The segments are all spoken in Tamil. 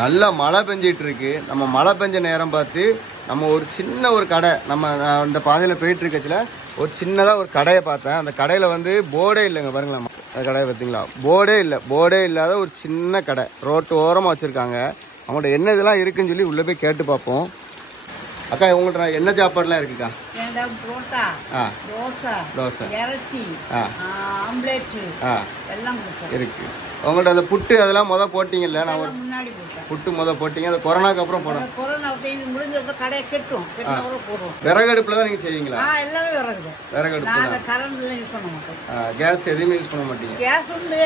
நல்ல மழை பெஞ்சிட்டு இருக்கு. நம்ம மழை பெஞ்ச நேரம் பார்த்து நம்ம ஒரு சின்ன ஒரு கடை, நம்ம அந்த பாதையில் போயிட்டு இருக்கச்சுல ஒரு சின்னதாக ஒரு கடையை பார்த்தேன். அந்த கடையில் வந்து போர்டே இல்லைங்க, பாருங்களா அந்த கடையை பார்த்தீங்களா, போர்டே இல்லாத ஒரு சின்ன கடை ரோட்டு ஓரமாக வச்சுருக்காங்க. அவங்கள்ட்ட என்ன இதெல்லாம் இருக்குன்னு சொல்லி உள்ளே போய் கேட்டு பார்ப்போம். அக்கா உங்கள்கிட்ட என்ன சாப்பாடுலாம் இருக்குக்கா? புரோட்டா, தோசை, இறைச்சி, ஆம்லேட் எல்லாம் இருக்கு. உங்கள்கிட்ட அந்த புட்டு அதெல்லாம் போட்டீங்கல்ல, நான் ஒரு முன்னாடி புட்டு போட்டீங்க, அந்த கொரோனாக்கு அப்புறம் போனோம். கொரோனா முடிஞ்ச கடையை கெட்டும் போடுவோம். விறகடுப்புல தான் நீங்க செய்வீங்களா? எல்லாமே விறகடுப்பு. நாங்க கரண்ட்ல யூஸ் பண்ண மாட்டோம். கேஸ் எதுவுமே யூஸ் பண்ண மாட்டீங்க? கேஸ் வந்து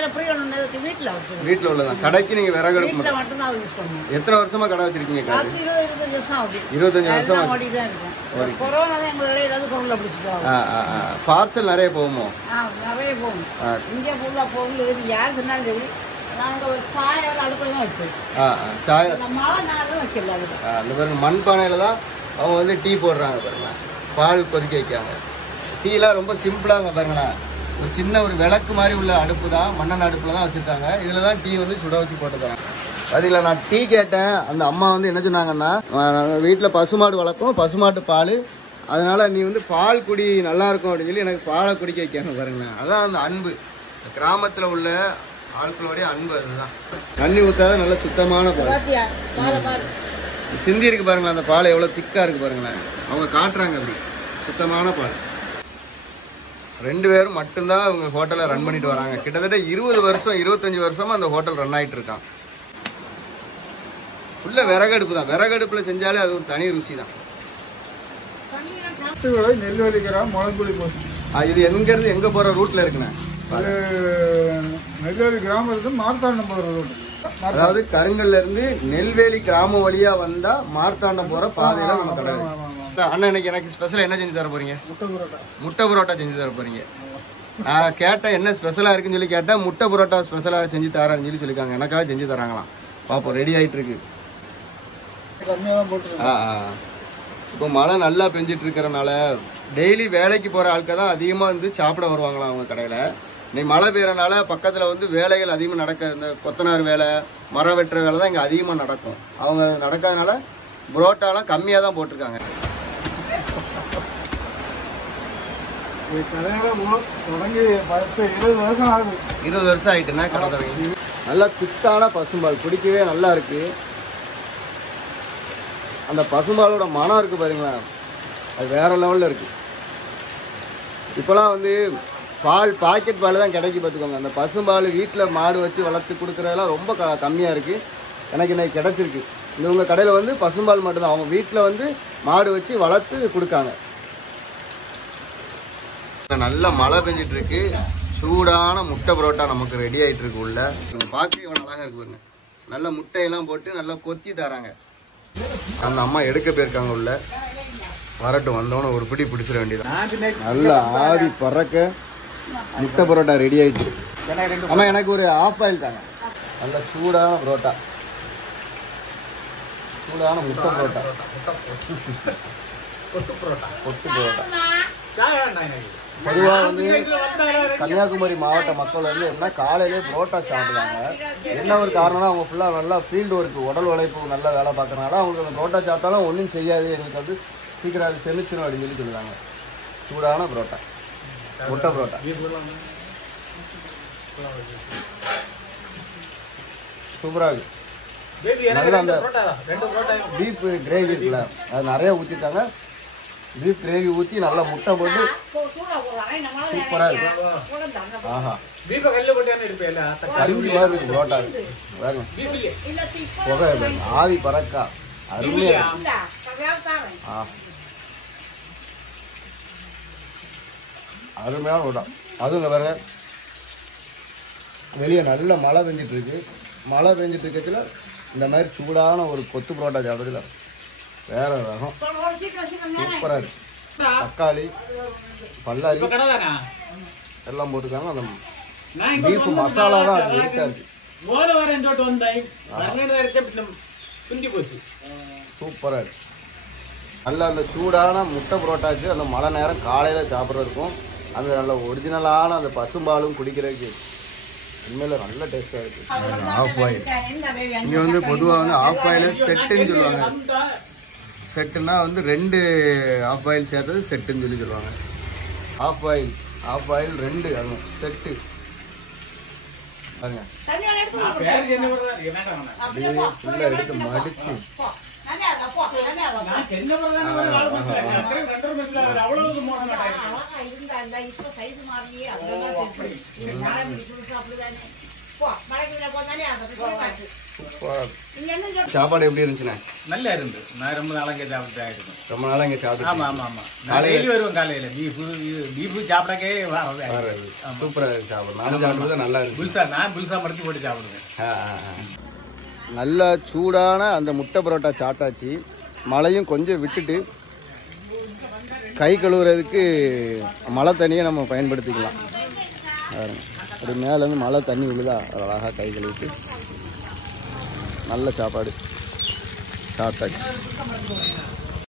வீட்டுல உள்ளதான். கடைக்கு நீங்க விறகடுப்பு மட்டும் தான் யூஸ் பண்ணுவோம். எத்தனை வருஷமா கடை வச்சிருக்கீங்க? 25 வருஷம் ஆகுது. 25 வருஷம் ஓடிதான் இருக்கும். கொரோனா தான் எங்களோட ஏதாவது பொருளை பிடிச்சிட்டோம். பார்சல் நிறைய போகுமோ? நிறைய போகும். இங்க ஃபுல்லா போகும். யார் சொன்னாலும் சரி, நாங்க ஒரு சாயம் அடுப்புல தான் வைப்போம். மண் பானையில தான் அவங்க வந்து டீ போடுறாங்க பாருங்க. பால் கொதிக்க வைக்காங்க. டீலாம் ரொம்ப சிம்பிளாங்க பாருங்களேன். ஒரு சின்ன ஒரு விளக்கு மாதிரி உள்ள அடுப்பு தான், மண்ணெண்ணெய் அடுப்புல தான் வச்சிருக்காங்க. இதுல தான் டீ வந்து சுட வச்சு போட்டுக்கிறாங்க. அதுல நான் டீ கேட்டேன். அந்த அம்மா வந்து என்ன சொன்னாங்கன்னா, வீட்டுல பசுமாடு வளர்க்கும், பசுமாட்டு பால், அதனால நீ வந்து பால் குடி நல்லா இருக்கும் அப்படின்னு சொல்லி எனக்கு பாலை குடிக்க வைக்காங்க பாருங்களேன். அதான் அந்த அன்பு, கிராமத்துல உள்ள ஆட்களுடைய அன்பு. அதுதான். தண்ணி ஊத்தாத நல்ல சுத்தமான பால் சிந்தி இருக்கு பாருங்களேன். அந்த பால் எவ்வளவு திக்கா இருக்கு பாருங்களேன். அவங்க காட்டுறாங்க அப்படி சுத்தமான பால். 2 பேரும் மட்டும்தான் அவங்க ஹோட்டலை ரன் பண்ணிட்டு வராங்க. கிட்டத்தட்ட 20 வருஷம் 25 வருஷமா அந்த ஹோட்டல் ரன் ஆயிட்டு இருக்கான். உள்ள விறகடுப்பு தான். விறகடுப்புல செஞ்சாலே அது ஒரு தனி ருசி தான். நெல்வேலி கிராமம் முளங்குடி போஸ்ட். இது எங்க இருந்து எங்க போற ரூட்ல இருக்குண்ணே? நெல்வேலி கிராமம் இருந்து மார்த்தாண்டம் போற ரூட். அதாவது கருங்கல்ல இருந்து நெல்வேலி கிராமம் வழியா வந்தா மார்த்தாண்டம் போற பாதையில நம்ம கடை. அண்ணா இன்னைக்கு எனக்கு ஸ்பெஷலா என்ன செஞ்சு தர போறீங்க? முட்டை புரோட்டா செஞ்சு தர போறீங்க. நான் கேட்டேன் என்ன ஸ்பெஷலா இருக்குன்னு சொல்லி கேட்டேன். முட்டை புரோட்டா ஸ்பெஷலா செஞ்சு தரேன்னு சொல்லி சொல்லிருக்காங்க. எனக்காக செஞ்சு தராங்களாம். பாப்போம், ரெடி ஆயிட்டு இருக்கு. இப்போ மழை நல்லா பெஞ்சிட்டு இருக்கிறனால டெய்லி வேலைக்கு போற ஆட்கள் தான் அதிகமா வந்து சாப்பிட வருவாங்களாம் அவங்க கடையில. இன்னைக்கு மழை பெய்யறனால பக்கத்துல வந்து வேலைகள் அதிகமா நடக்க, இந்த கொத்தனார் வேலை, மரம் வெட்டுற வேலை தான் இங்க அதிகமா நடக்கும். அவங்க நடக்காதனால புரோட்டாலாம் கம்மியா தான் போட்டிருக்காங்க. தொடங்கி 20 வருஷம் ஆகுது. 20 வருஷம் ஆயிட்டுன்னா கடை தொடங்கி. நல்லா திக்கான பசும்பால், குடிக்கவே நல்லா இருக்கு. அந்த பசும்பாலோட மனம் இருக்கு பாருங்களேன், அது வேற லெவல்ல இருக்கு. இப்பெல்லாம் வந்து பால் பாக்கெட் பால் தான் கிடைக்கி பார்த்துக்கோங்க. அந்த பசும்பால் வீட்டில் மாடு வச்சு வளர்த்து கொடுக்குறதெல்லாம் ரொம்ப கம்மியாக இருக்குது. எனக்கு இன்னைக்கு கிடச்சிருக்கு. இவங்க கடையில் வந்து பசும்பால் மட்டும்தான். அவங்க வீட்டில் வந்து மாடு வச்சு வளர்த்து கொடுக்காங்க. நல்ல மழை பெஞ்சிட்டு இருக்கு. சூடான முட்டை புரோட்டா நமக்கு ரெடி ஆகிட்டு இருக்கு. உள்ள பார்க்க இவன் அழகாக இருக்கு பாருங்க. நல்ல முட்டையெல்லாம் போட்டு நல்லா கொத்தி தராங்க. அந்த அம்மா எடுக்க போயிருக்காங்க. உள்ள வரட்டும், வந்தவன ஒரு பிடி பிடிச்சிட வேண்டியது. நல்லா ஆவி பறக்க முட்டை பரோட்டா ரெடி ஆயிடுச்சு. ஆமா, எனக்கு ஒரு ஆஃப் ஆயில் தாங்க. நல்ல சூடான பரோட்டா, சூடான முட்டை பரோட்டா, கொத்து பரோட்டா. பொதுவாக வந்து கன்னியாகுமரி மாவட்ட மக்கள் வந்து என்ன காலையிலே புரோட்டா சாப்பிடுவாங்க. என்ன ஒரு காரணம்னா அவங்க ஃபுல்லாக நல்லா ஃபீல்டு ஒர்க்கு, உடல் உழைப்பு நல்லா வேலை பார்க்கறனால அவங்களுக்கு அந்த புரோட்டா சாப்பிட்டாலும் ஒன்றும் செய்யாது, எங்களுக்கு வந்து சீக்கிரம் அது செமிச்சிடும் அப்படின்னு சொல்லி சொல்லுவாங்க. சூடான புரோட்டா, முட்டை புரோட்டா சூப்பரா இருக்கு. நல்லா அந்த பீஃப் கிரேவி இருக்குல்ல, அது நிறைய ஊற்றிட்டாங்க. பீஃப் கிரேவி ஊற்றி நல்லா முட்டை போட்டு சூப்பரா இருக்கு. ஆஹா, கருவி மாதிரி இருக்கு புரோட்டா. பாருங்க புகை ஆவி பறக்கா, அருமையா அருமையான புரோட்டா. அதுவும் பாருங்க, வெளியே நல்ல மழை பெஞ்சிட்டு இருக்கு. மழை பெஞ்சிட்டு இருக்கச்சுல இந்த மாதிரி சூடான ஒரு கொத்து புரோட்டா சாப்பிடுறதுல வேற ரகம், சூப்பரா இருக்கு. தக்காளி, பல்லாரி எல்லாம் போட்டுருக்காங்க. அந்த பீஃப் மசாலா தான் அது வெயிட்டா இருக்கு. சூப்பரா இருக்கு. நல்ல அந்த சூடான முட்டை புரோட்டாச்சு அந்த மழை நேரம் காலையில சாப்பிட்றதுக்கும் அந்த நல்ல ஒரிஜினலான அந்த பசும்பாலும் குடிக்கிறதுக்கு உண்மையில நல்ல டேஸ்ட்டாக இருக்குது. ஆஃப் பாயில் இங்கே வந்து பொதுவாக வந்து ஆஃப் பாயில் செட்டுன்னு சொல்லுவாங்க. செட்டுன்னா வந்து 2 ஆஃப் பாயில் சேர்த்தது செட்டுன்னு சொல்லுவாங்க. ஆஃப் பாயில் 2 அதுவும் செட்டு பாருங்க. ஃபுல்லாக எடுத்து மடிச்சு சாப்பாடு எப்படி இருந்துச்சுண்ணே? நல்லா இருந்து. நான் ரொம்ப நாளாக இங்கே சாப்பிட்டு ரொம்ப நாளாக இங்கே சாப்பிட்டு. ஆமாம் ஆமாம் ஆமாம். காலையில் வருவேன். காலையில் பீஃபு சாப்பிடக்கே வராது. சூப்பராக இருக்கு சாப்பிடு. நானும் சாப்பிடுறது நல்லா இருக்கு. புல்சா நான் புல்சா மடிச்சு போட்டு சாப்பிடுவேன். நல்லா சூடான அந்த முட்டை பரோட்டா சாப்பிட்டாச்சு. மழையும் கொஞ்சம் விட்டுட்டு கை கழுவுறதுக்கு மழை தண்ணியை நம்ம பயன்படுத்திக்கலாம். அப்படி மேலேருந்து மழை தண்ணி விழுதா அழகாக கை கழுவிட்டு நல்ல சாப்பாடு சாப்பிட்டாச்சு.